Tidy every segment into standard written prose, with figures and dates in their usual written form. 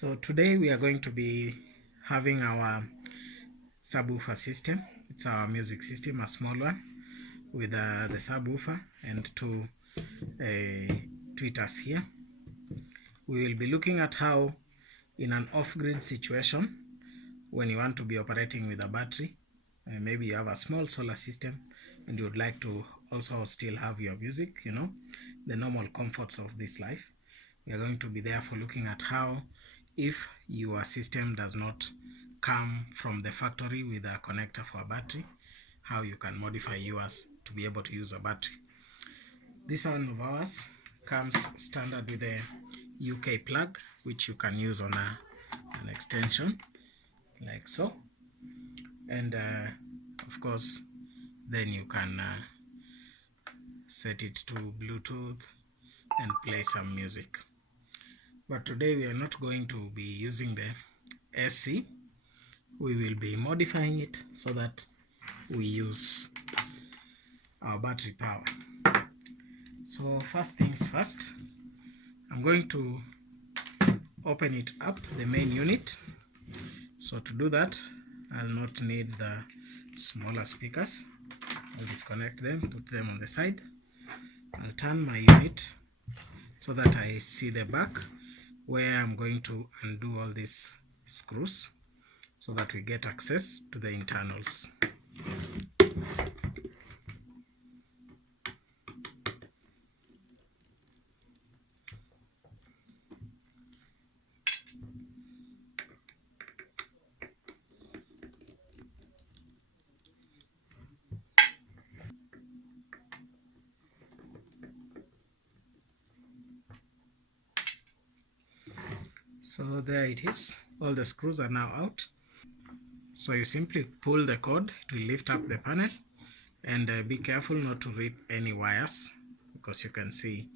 So today we are going to be having our subwoofer system. It's our music system, a small one with the subwoofer and two tweeters here. We will be looking at how in an off-grid situation, when you want to be operating with a battery, maybe you have a small solar system and you would like to also still have your music, the normal comforts of this life. We are going to be therefore looking at how, if your system does not come from the factory with a connector for a battery, how you can modify yours to be able to use a battery. This one of ours comes standard with a UK plug, which you can use on an extension like so, and of course then you can set it to Bluetooth and play some music. But today we are not going to be using the AC. We will be modifying it so that we use our battery power. So first things first, I'm going to open it up, the main unit. So to do that, I'll not need the smaller speakers. I'll disconnect them, put them on the side. I'll turn my unit so that I see the back, where I'm going to undo all these screws so that we get access to the internals. So there it is, all the screws are now out. So you simply pull the cord to lift up the panel, and be careful not to rip any wires, because you can see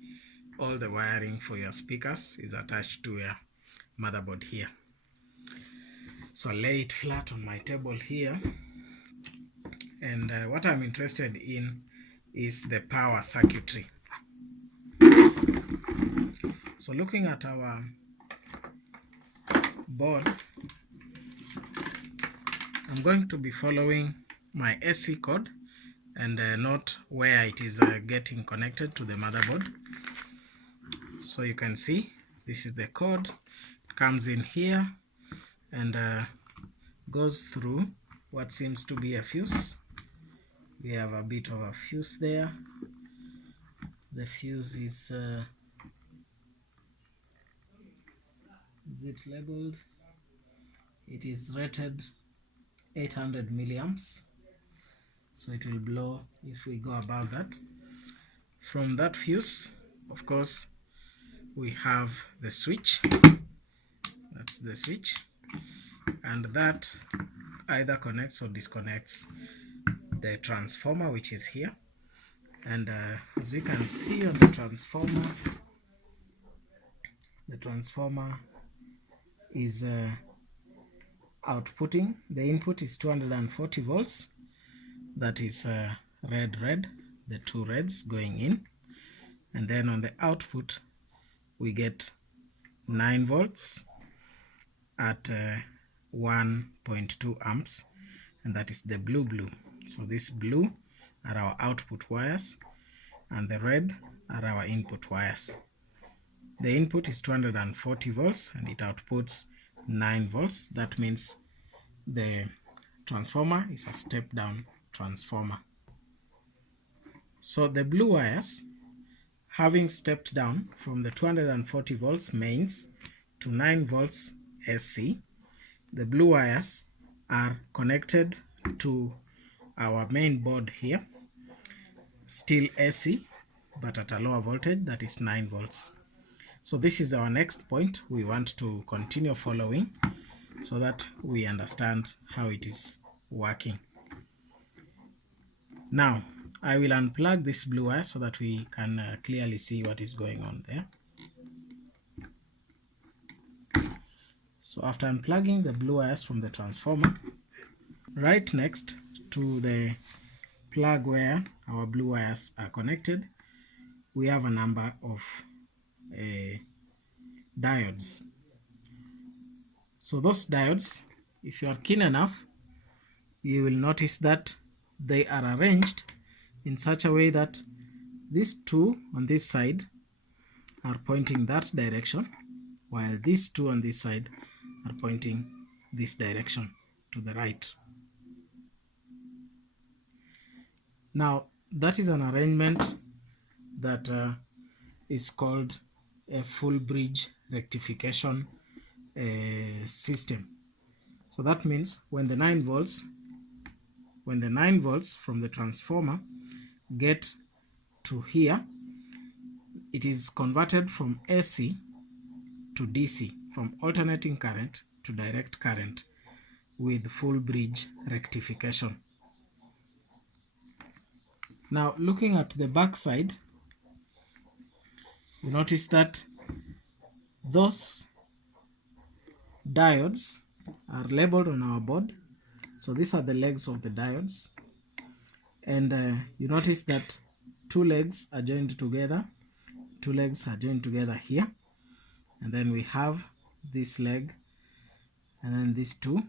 all the wiring for your speakers is attached to your motherboard here. So I'll lay it flat on my table here, and what I'm interested in is the power circuitry. So looking at our board, I'm going to be following my AC code and not where it is getting connected to the motherboard. So you can see this is the code. It comes in here and goes through what seems to be a fuse. We have a bit of a fuse there. The fuse is it labeled? It is rated 800 milliamps, so it will blow if we go above that. From that fuse, of course, we have the switch. That's the switch, and that either connects or disconnects the transformer, which is here. And as you can see on the transformer is outputting. The input is 240 volts. That is red, the two reds going in. And then on the output, we get 9 volts at 1.2 amps. And that is the blue. So this blue are our output wires, and the red are our input wires. The input is 240 volts and it outputs 9 volts. That means the transformer is a step-down transformer. So the blue wires, having stepped down from the 240 volts mains to 9 volts AC, the blue wires are connected to our main board here, still AC, but at a lower voltage, that is 9 volts. So this is our next point we want to continue following so that we understand how it is working. Now, I will unplug this blue wire so that we can clearly see what is going on there. So after unplugging the blue wires from the transformer, right next to the plug where our blue wires are connected, we have a number of diodes. So those diodes, if you are keen enough, you will notice that they are arranged in such a way that these two on this side are pointing that direction, while these two on this side are pointing this direction to the right. Now that is an arrangement that is called a full bridge rectification system. So that means when the 9 volts from the transformer get to here, it is converted from AC to DC, from alternating current to direct current with full bridge rectification. Now looking at the back side, you notice that those diodes are labeled on our board. So these are the legs of the diodes, and you notice that two legs are joined together, here, and then we have this leg, and then these two,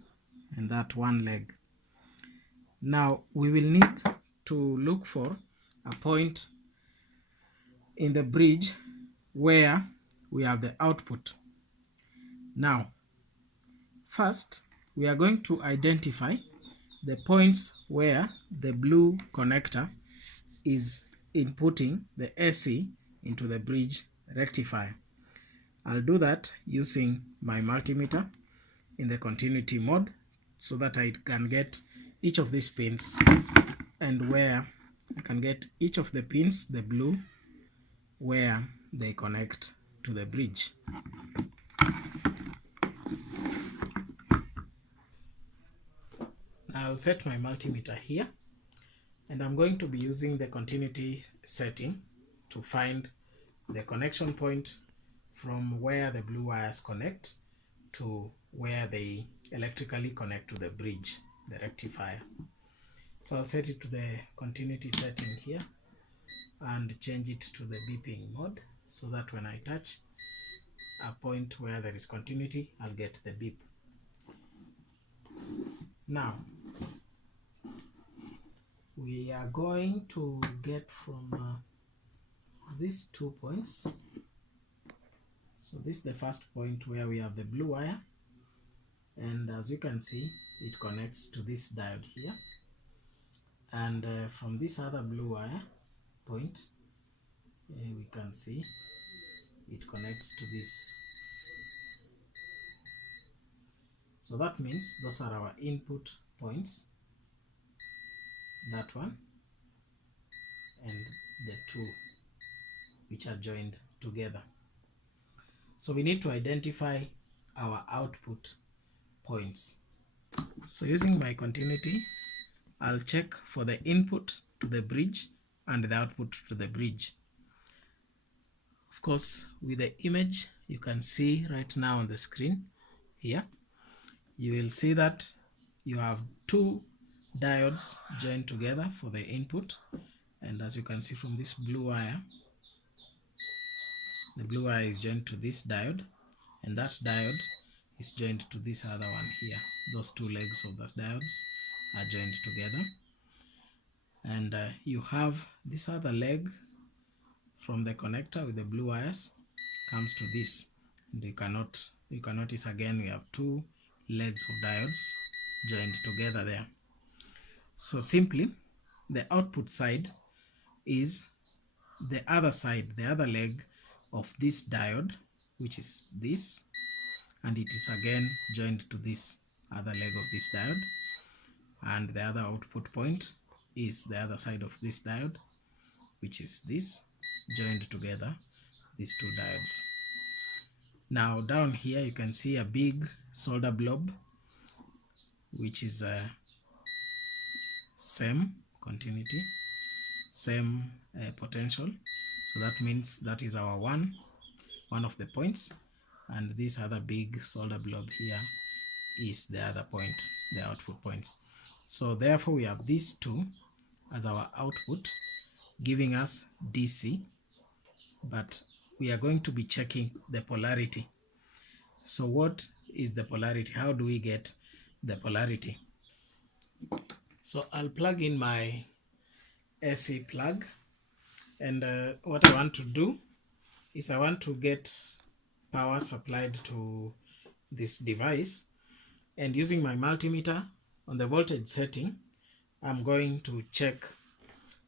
and that one leg. Now we will need to look for a point in the bridge where we have the output. Now first we are going to identify the points where the blue connector is inputting the AC into the bridge rectifier. I'll do that using my multimeter in the continuity mode so that I can get each of these pins, and where I can get each of the pins, the blue, where they connect to the bridge. I'll set my multimeter here, and I'm going to be using the continuity setting to find the connection point from where the blue wires connect to where they electrically connect to the bridge, the rectifier. So I'll set it to the continuity setting here and change it to the beeping mode so that when I touch a point where there is continuity, I'll get the beep. Now we are going to get from these 2 points. So this is the first point where we have the blue wire, and as you can see, it connects to this diode here, and from this other blue wire point, we can see it connects to this. So that means those are our input points, that one and the two which are joined together. So we need to identify our output points. So using my continuity, I'll check for the input to the bridge and the output to the bridge. Of course, with the image you can see right now on the screen here, you will see that you have two diodes joined together for the input, and as you can see from this blue wire, the blue wire is joined to this diode, and that diode is joined to this other one here. Those two legs of those diodes are joined together, and you have this other leg from the connector with the blue wires comes to this, and you can notice again we have two legs of diodes joined together there. So simply the output side is the other side, the other leg of this diode, which is this, and it is again joined to this other leg of this diode, and the other output point is the other side of this diode, which is this, joined together these two diodes. Now down here you can see a big solder blob, which is same continuity, same potential. So that means that is our one of the points, and this other big solder blob here is the other point, the output points. So therefore we have these two as our output, giving us DC, but we are going to be checking the polarity. So what is the polarity. How do we get the polarity? So I'll plug in my AC plug, and what I want to do is I want to get power supplied to this device, and using my multimeter on the voltage setting, I'm going to check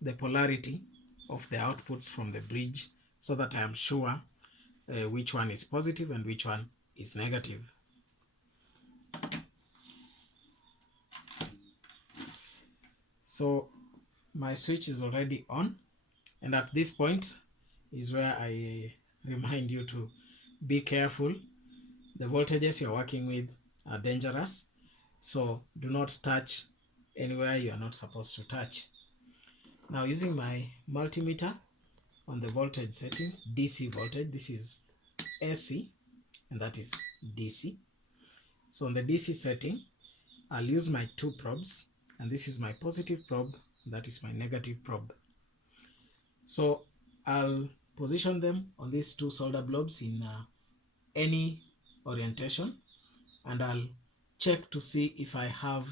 the polarity of the outputs from the bridge so that I am sure which one is positive and which one is negative. So my switch is already on, and at this point is where I remind you to be careful. The voltages you're working with are dangerous, so do not touch anywhere you are not supposed to touch. Now, using my multimeter on the voltage settings, DC voltage, this is AC and that is DC. So on the DC setting, I'll use my two probes, and this is my positive probe, that is my negative probe. So I'll position them on these two solder blobs in any orientation, and I'll check to see if I have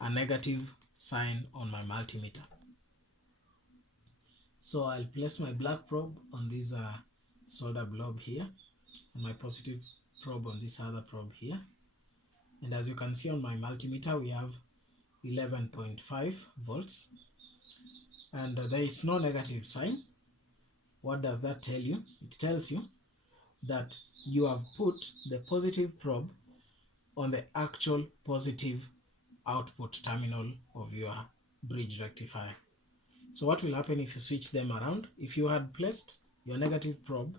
a negative sign on my multimeter. So I'll place my black probe on this solder blob here, and my positive probe on this other probe here. And as you can see on my multimeter, we have 11.5 volts, and there is no negative sign. What does that tell you? It tells you that you have put the positive probe on the actual positive output terminal of your bridge rectifier. So what will happen if you switch them around? If you had placed your negative probe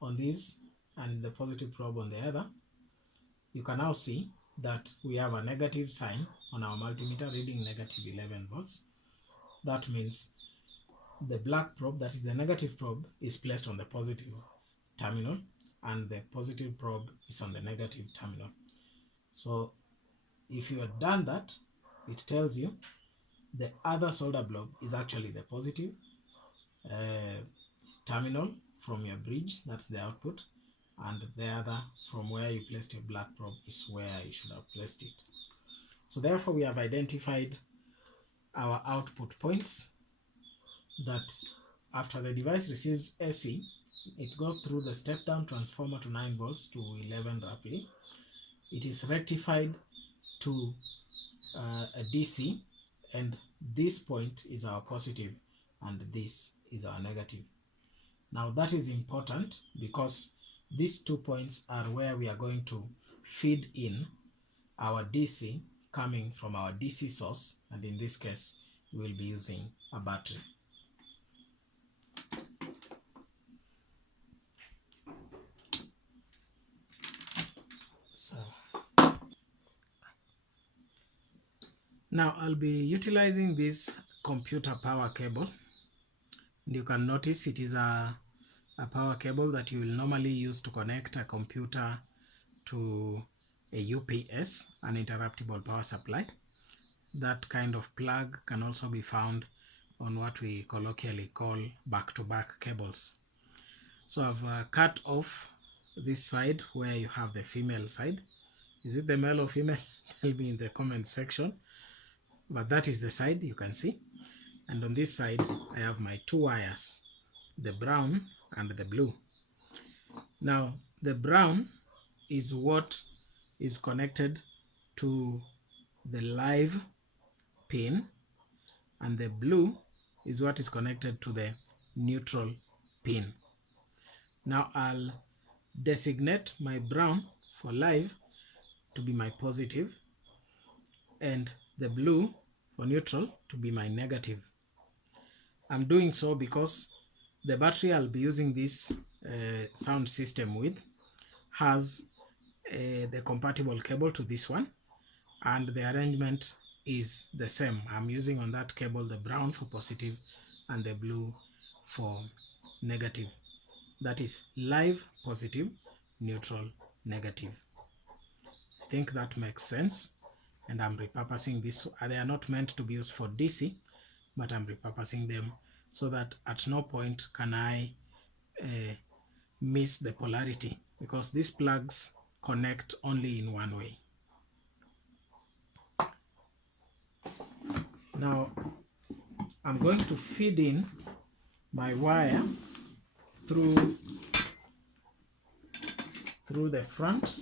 on this and the positive probe on the other, you can now see that we have a negative sign on our multimeter reading negative 11 volts. That means the black probe, that is the negative probe, is placed on the positive terminal, and the positive probe is on the negative terminal. So if you had done that, it tells you the other solder blob is actually the positive terminal from your bridge, that's the output, and the other from where you placed your black probe is where you should have placed it. So therefore we have identified our output points, that after the device receives AC, it goes through the step down transformer to 9 volts to 11 roughly. It is rectified to a DC, and this point is our positive and this is our negative. Now that is important because these 2 points are where we are going to feed in our DC coming from our DC source, and in this case we will be using a battery. So now I'll be utilizing this computer power cable, and you can notice it is a power cable that you will normally use to connect a computer to a UPS, an interruptible power supply. That kind of plug can also be found on what we colloquially call back-to-back cables. So I've cut off this side where you have the female side. Is it the male or female? Tell me in the comment section. But that is the side you can see. And on this side, I have my two wires, the brown and the blue. Now, the brown is what is connected to the live pin, and the blue is what is connected to the neutral pin. Now I'll designate my brown for live to be my positive, and the blue for neutral to be my negative. I'm doing so because the battery I'll be using this sound system with has the compatible cable to this one, and the arrangement is the same. I'm using on that cable the brown for positive and the blue for negative. That is live positive, neutral negative. I think that makes sense, and I'm repurposing this. They are not meant to be used for DC, but I'm repurposing them so that at no point can I miss the polarity, because these plugs connect only in one way. Now I'm going to feed in my wire through the front,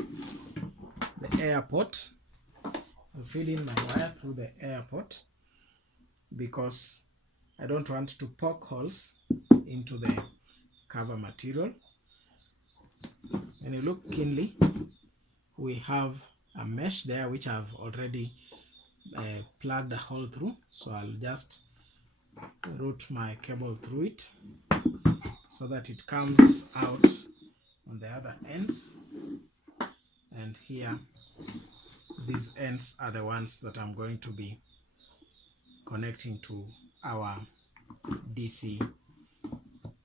the air port. I'll feed in my wire through the air port because I don't want to poke holes into the cover material. When you look keenly, we have a mesh there which I've already plugged a hole through, so I'll just route my cable through it so that it comes out on the other end, and here these ends are the ones that I'm going to be connecting to our DC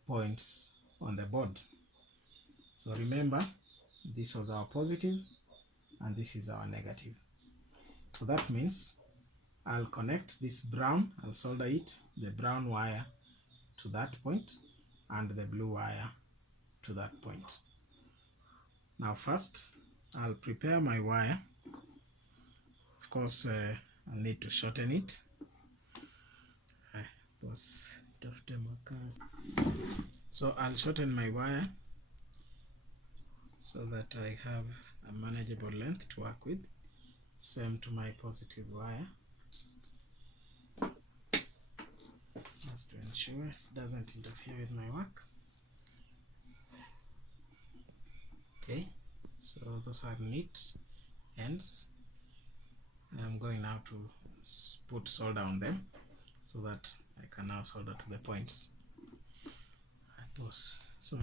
points on the board. So remember, this was our positive and this is our negative. So that means I'll connect this brown, I'll solder it, the brown wire to that point and the blue wire to that point. Now first I'll prepare my wire. Of course I'll need to shorten it. So I'll shorten my wire so that I have a manageable length to work with. Same to my positive wire, just to ensure it doesn't interfere with my work. Okay, so those are neat ends. I'm going now to put solder on them so that I can now solder to the points. So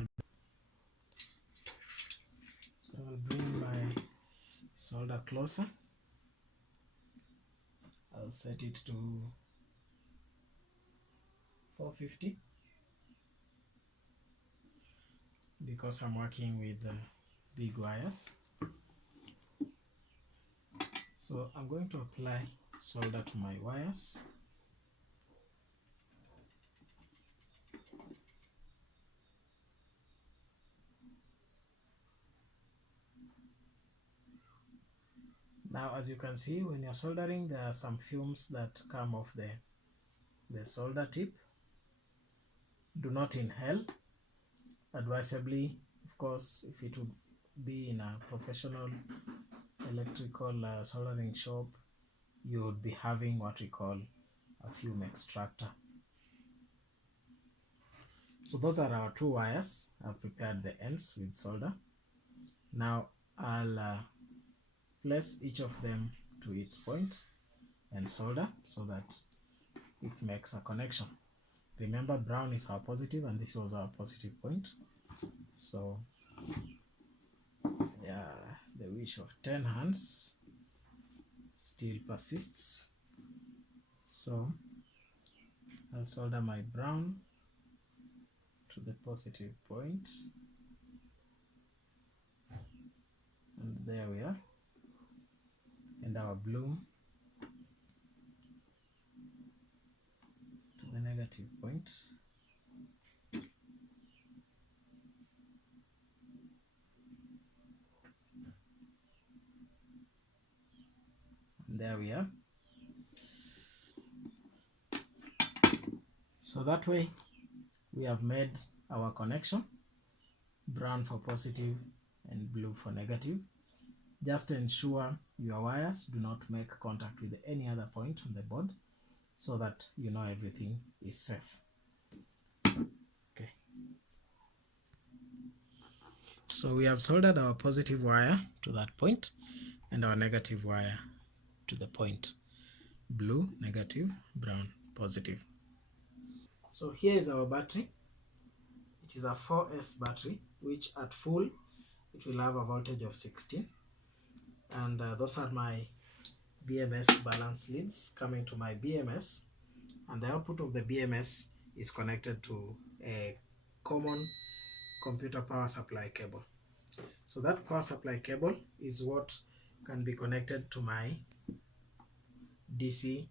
I'll bring my solder closer. I'll set it to 450 because I'm working with big wires. So I'm going to apply solder to my wires. Now, as you can see, when you're soldering, there are some fumes that come off the solder tip. Do not inhale. Advisably, of course, if it would be in a professional electrical soldering shop, you would be having what we call a fume extractor. So those are our two wires. I've prepared the ends with solder. Now I'll place each of them to its point and solder so that it makes a connection. Remember, brown is our positive and this was our positive point. So yeah, the wish of 10 hands still persists. So I'll solder my brown to the positive point, and there we are, and our blue to the negative point. And there we are. So that way we have made our connection, brown for positive and blue for negative. Just ensure your wires do not make contact with any other point on the board so that you know everything is safe. Okay. So we have soldered our positive wire to that point and our negative wire to the point. Blue, negative, brown, positive. So here is our battery. It is a 4S battery, which at full it will have a voltage of 16. And those are my BMS balance leads coming to my BMS, and the output of the BMS is connected to a common computer power supply cable. So that power supply cable is what can be connected to my DC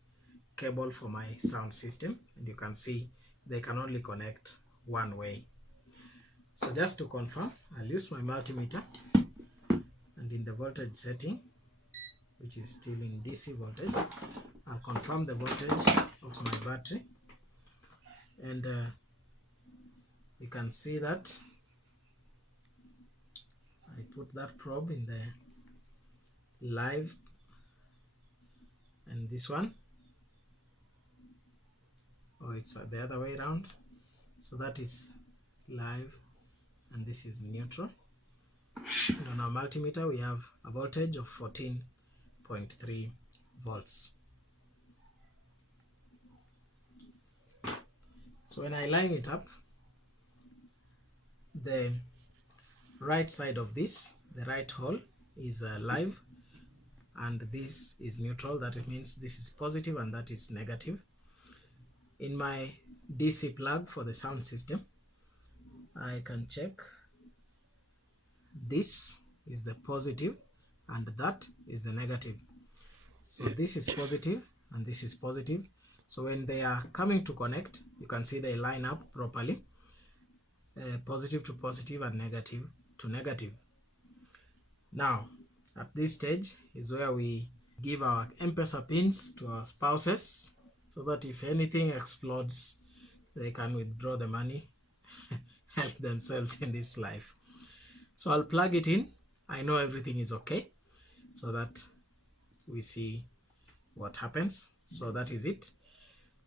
cable for my sound system, and you can see they can only connect one way. So just to confirm, I'll use my multimeter, and in the voltage setting, which is still in DC voltage, I'll confirm the voltage of my battery, and you can see that I put that probe in the live, and this one, it's the other way around, so that is live and this is neutral. And on our multimeter we have a voltage of 14.3 volts. So when I line it up, the right side of this, the right hole, is live, and this is neutral. That means this is positive and that is negative. In my DC plug for the sound system, I can check this is the positive and that is the negative. So this is positive and this is positive. So when they are coming to connect, you can see they line up properly, positive to positive and negative to negative. Now at this stage is where we give our M-Pesa pins to our spouses, so that if anything explodes, they can withdraw the money, help themselves in this life. So I'll plug it in. I know everything is okay, so that we see what happens. So that is it.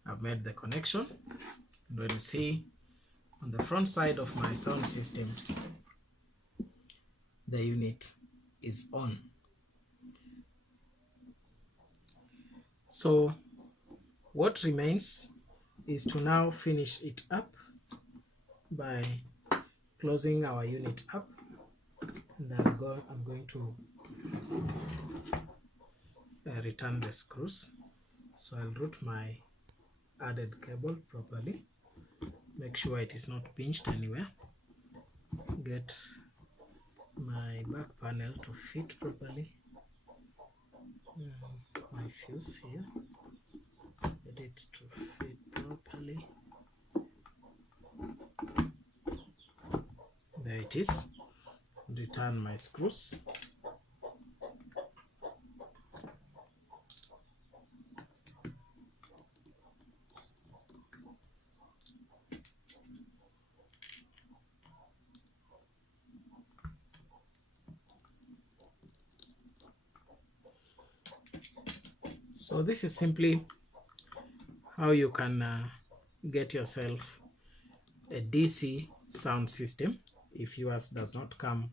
I've made the connection, and when you see on the front side of my sound system, the unit is on. So what remains is to now finish it up by closing our unit up, and I'm going to return the screws. So I'll route my added cable properly, make sure it is not pinched anywhere, get my back panel to fit properly, my fuse here, get it to fit properly. There it is. Return my screws. So this is simply how you can get yourself a DC sound system if yours does not come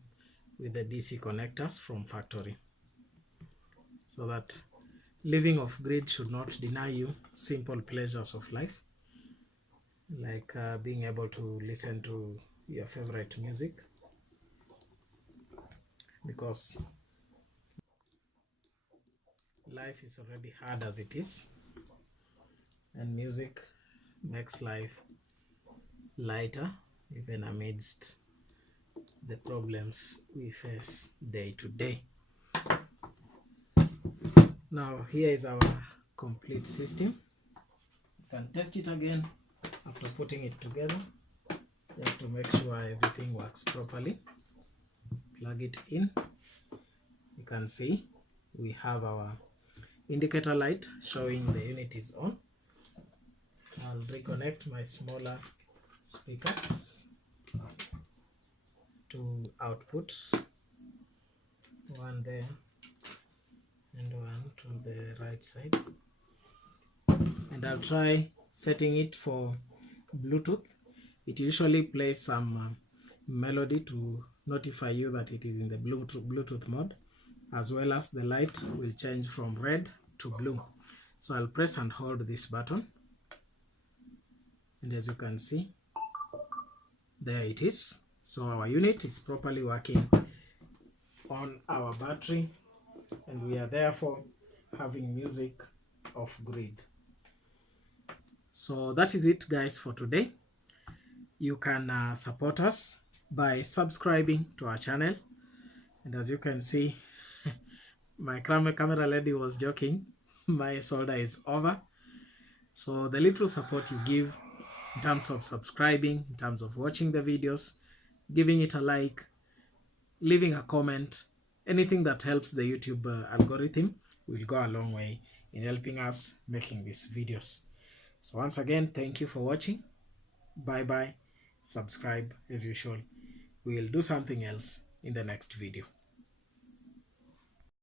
with the DC connectors from factory, so that living off grid should not deny you simple pleasures of life, like being able to listen to your favorite music, because life is already hard as it is, and music makes life lighter even amidst the problems we face day to day. Now here is our complete system. You can test it again after putting it together, just to make sure everything works properly. Plug it in. You can see we have our indicator light showing the unit is on. I'll reconnect my smaller speakers to output, one there and one to the right side, and I'll try setting it for Bluetooth. It usually plays some melody to notify you that it is in the Bluetooth mode, as well as the light will change from red to blue. So I'll press and hold this button, and as you can see, there it is. So our unit is properly working on our battery, and we are therefore having music off grid. So that is it, guys, for today. You can support us by subscribing to our channel, and as you can see, my camera lady was joking, my solder is over. So the little support you give in terms of subscribing, in terms of watching the videos, giving it a like, leaving a comment, anything that helps the YouTube algorithm will go a long way in helping us making these videos. So once again, thank you for watching. Bye bye. Subscribe as usual. We will do something else in the next video.